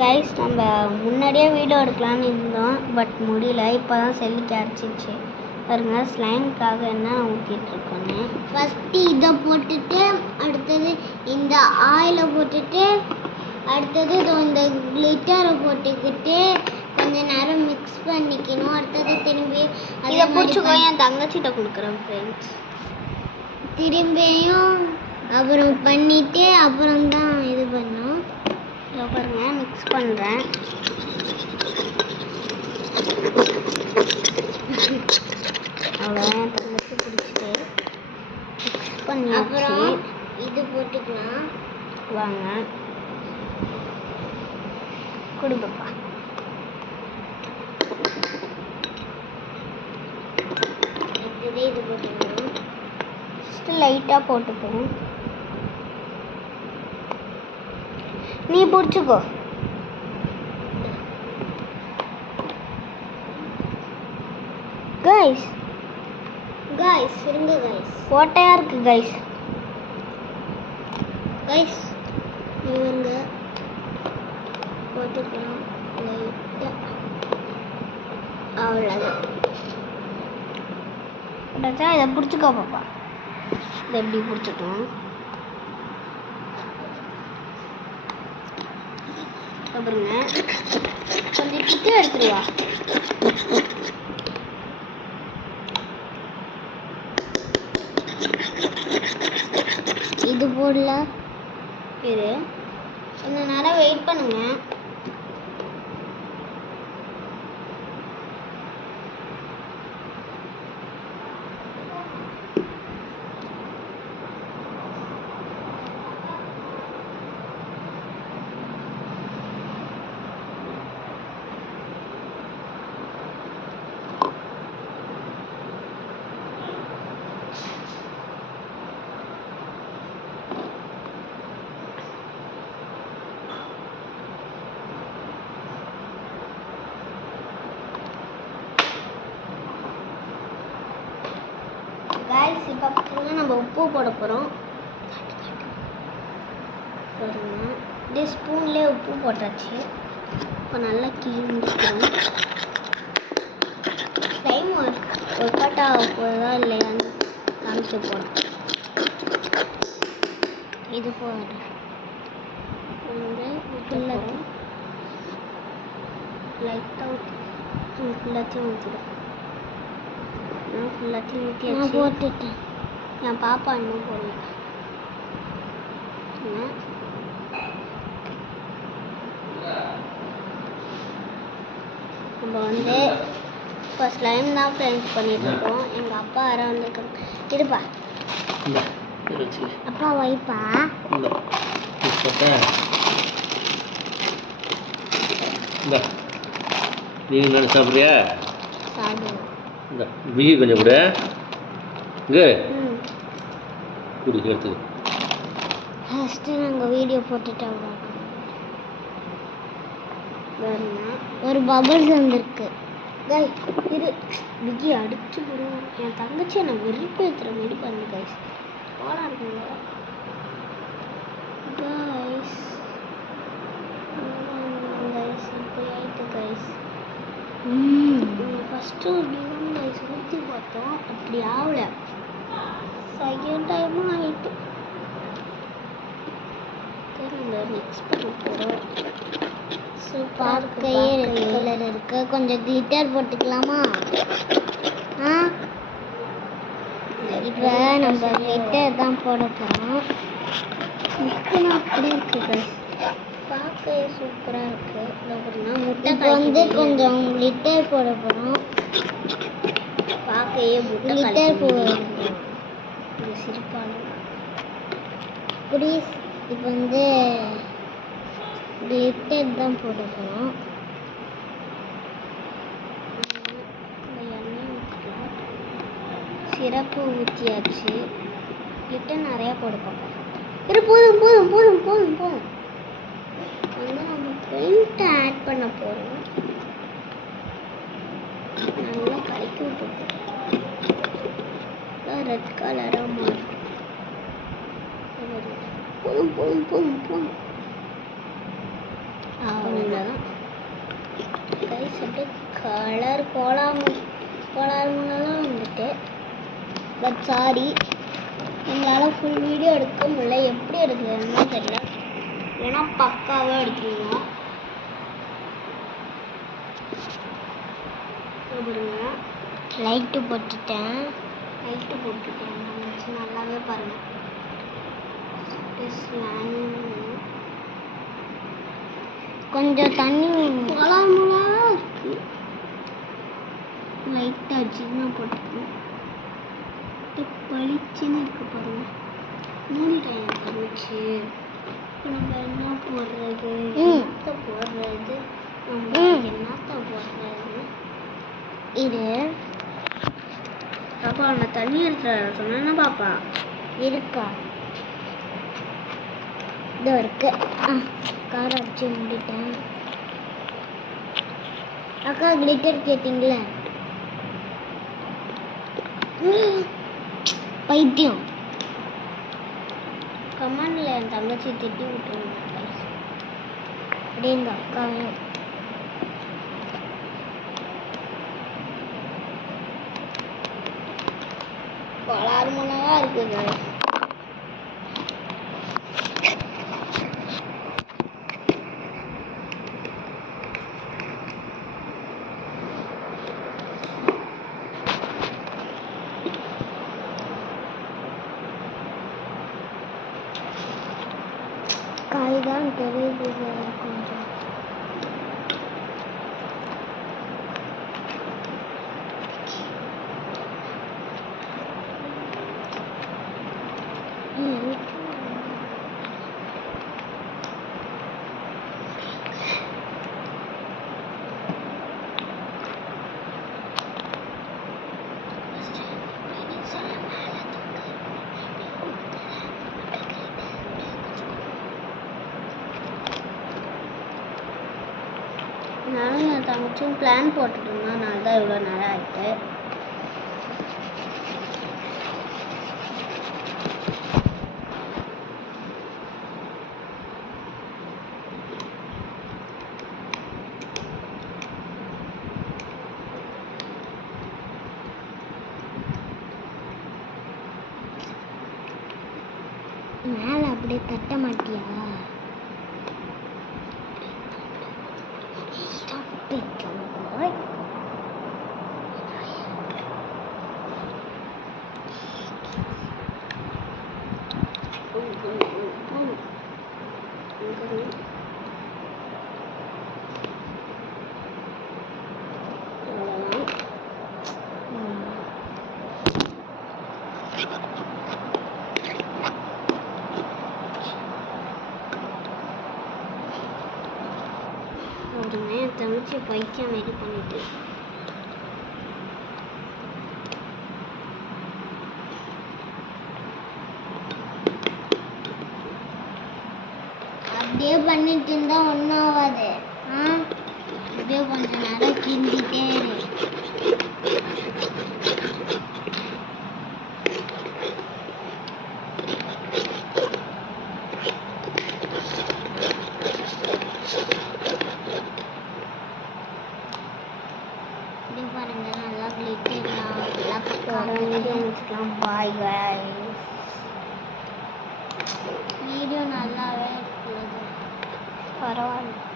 Guys, நம்ம முன்னாடியே video எடுக்கலான்னு இருந்தோம், பட் முடியல. இப்போ தான் செல்லுக்கு அடிச்சிச்சு பாருங்க. ஸ்லைமுக்காக என்ன ஊற்றிட்டுருக்கோன்னு ஃபஸ்ட்டு இதை போட்டுட்டு, அடுத்தது இந்த ஆயிலை போட்டுட்டு, அடுத்தது இந்த கிளிட்டரை போட்டுக்கிட்டு கொஞ்ச நேரம் மிக்ஸ் பண்ணிக்கணும். அடுத்தது திரும்பி இதை பிடிச்சிக்கோ, என் தங்கச்சிட்ட கொடுக்குறேன் ஃப்ரெண்ட்ஸ். திரும்பியும் அப்புறம் பண்ணிட்டு அப்புறம் தான் இது பண்ணோம். இதை பாருங்க, மிக்ஸ் பண்ணுறேன். அவ்வளோதான், தங்கச்சி பிடிச்சிட்டு மிக்ஸ் பண்ணி அப்புறம் இது போட்டுக்கலாம். வாங்க கொடுப்பா. இது போட்டுக்கணும். ஃபஸ்ட்டு லைட்டாக போட்டுப்போம். நீ பிடிச்சிக்கோ. கைஸ் இருங்க கைஸ், ஓட்டையாக இருக்கு கைஸ். இவங்க போட்டுக்கலாம் லைட்டாக. அவ்வளோதான். இதை பிடிச்சிக்கோ பாப்பா. இதை எப்படி பிடிச்சிட்டோம். அப்புறங்க கொஞ்சம் கிட்ட எடுத்துருவா. இது போடல, இது கொஞ்ச நேரம் வெயிட் பண்ணுங்க. கைஸ், இப்போ பார்த்தீங்கன்னா நம்ம உப்பு போட போகிறோம். இதே ஸ்பூன்லேயே உப்பு போட்டாச்சு. இப்போ நல்லா கிழிஞ்சிக்கிறோம். ஸ்லைம் ஒர்க் அவுட் ஆக போகுதா இல்லையான்னு காமிச்சு போகிறோம். இது போடுறேன் ஃபுல்லாத்தையும் லைட்டாக ஃபுல்லாத்தையும் ஊற்றிடும். ஃபுல்லாத்தையும் ஊற்றி போட்டுட்டேன். என் பாப்பா இன்னும் போடல. நம்ம இப்போ ஸ்லைம் தான் ஃப்ரெண்ட்ஸ் பண்ணிட்டு இருக்கோம். எங்கள் அப்பா யாரும் வந்துருக்காங்க. இருப்பா அப்பா, வைப்பா. நீங்க என்ன சாப்பிட்றியா? சாப்பிடுவோம். பிகி கொஞ்சம் கூட இங்கே குடி எடுத்து. ஃபஸ்ட்டு நாங்கள் வீடியோ போட்டுட்டோம். ஒரு பபிள்ஸ் வந்திருக்கு. இரு, பிகி அடிச்சு விடுவோம். என் தங்கச்சி என்னை வெறுப்பு ஏற்றுற மாரி பண்ணு கைஸ். போலாம் இருக்குங்க கைஸ். இப்படி ஆயிட்டு கைஸ். ஃபஸ்ட்டு டிவன் கைஸ் ஊற்றி பார்த்தோம், அப்படி ஆகலை. செகண்ட் டைமும் ஆகிட்டு. மிக்ஸ் பண்ண போகிறோம். பார்க்கையே கலர் இருக்கு. கொஞ்சம் கிளிட்டர் போட்டுக்கலாமா? இப்போ நம்ம கிளிட்டர் தான் போட போகிறோம். அப்படி இருக்கு, பார்க்கையே சூப்பராக இருக்கு. இப்போ வந்து கொஞ்சம் கிளிட்டர் போட போகிறோம். பார்க்கையே கிளிட்டர் போடுறோம். இது சிரிப்பான இப்படி. இப்போ வந்து கிளிட்டர் தான் போட போகிறோம். எண்ணெய் ஊற்றிக்கலாம். சிரப்பு ஊற்றியாச்சு. கிளிட்டர் நிறையா போட பார்ப்போம். போதும் போதும் போதும் போதும் போதும். வந்து நம்ம பெயிண்ட் ஆட் பண்ண போகிறோம். நல்லா கலக்கி விட்டுருக்கோம். ரெட் கலராக மாறும். போதும் போதும் போதும் போதும். அவ்வளோதான். கலர் கோலாறுனாலும் வந்துட்டு பட் சாரி எங்களால் ஃபுல் வீடியோ எடுக்க முடியல. எப்படி எடுக்கிறதுன்னு தெரியல. ஏன்னா பக்காவாக எடுக்கணும். பாருங்க லைட்டு போட்டுட்டேன் நல்லாவே பாருங்க. கொஞ்சம் தண்ணி இருக்கு. லைட்டாக அடிச்சுன்னா போட்டுக்கணும். பளிச்சுன்னு இருக்கு பாருங்க. மூடிட்டேன் கமிச்சு. இப்போ நம்ம என்ன போடுறது இது பாப்பா நான் தண்ணி எடுத்து சொன்னா பாப்பா இருக்கா இதோ இருக்கு. கார் அடிச்சு மூடிட்டேன். அக்கா கிளிட்டர் கேட்டிங்களே பைத்தியம். கமெண்ட்ல என் தங்கச்சி திட்டி விட்டுருங்க அப்படியே எங்கள் அக்காவையும். கோளாறுமனவா இருக்குது. காய்தான் தெரியுது கொஞ்சம். நானும் என் தங்கச்சியும் பிளான் போட்டுட்டு இருந்தோம். அதனால தான் இவ்வளோ நேரம் ஆயிட்டு. மேலே அப்படியே தட்ட மாட்டியா? அப்படின்னா என் தங்கச்சி பைத்தியம் இது பண்ணிட்டு அப்படியே பண்ணிட்டு இருந்தா ஒன்றும் ஆகாது. அப்படியே கொஞ்ச நேரம் கிண்டிட்டே இரு. பாருங்க நல்லா கிளிட்டர்லாம் நல்லா முடிச்சுக்கலாம். Bye guys. வீடியோ நல்லாவே இருக்குது. பரவாயில்ல.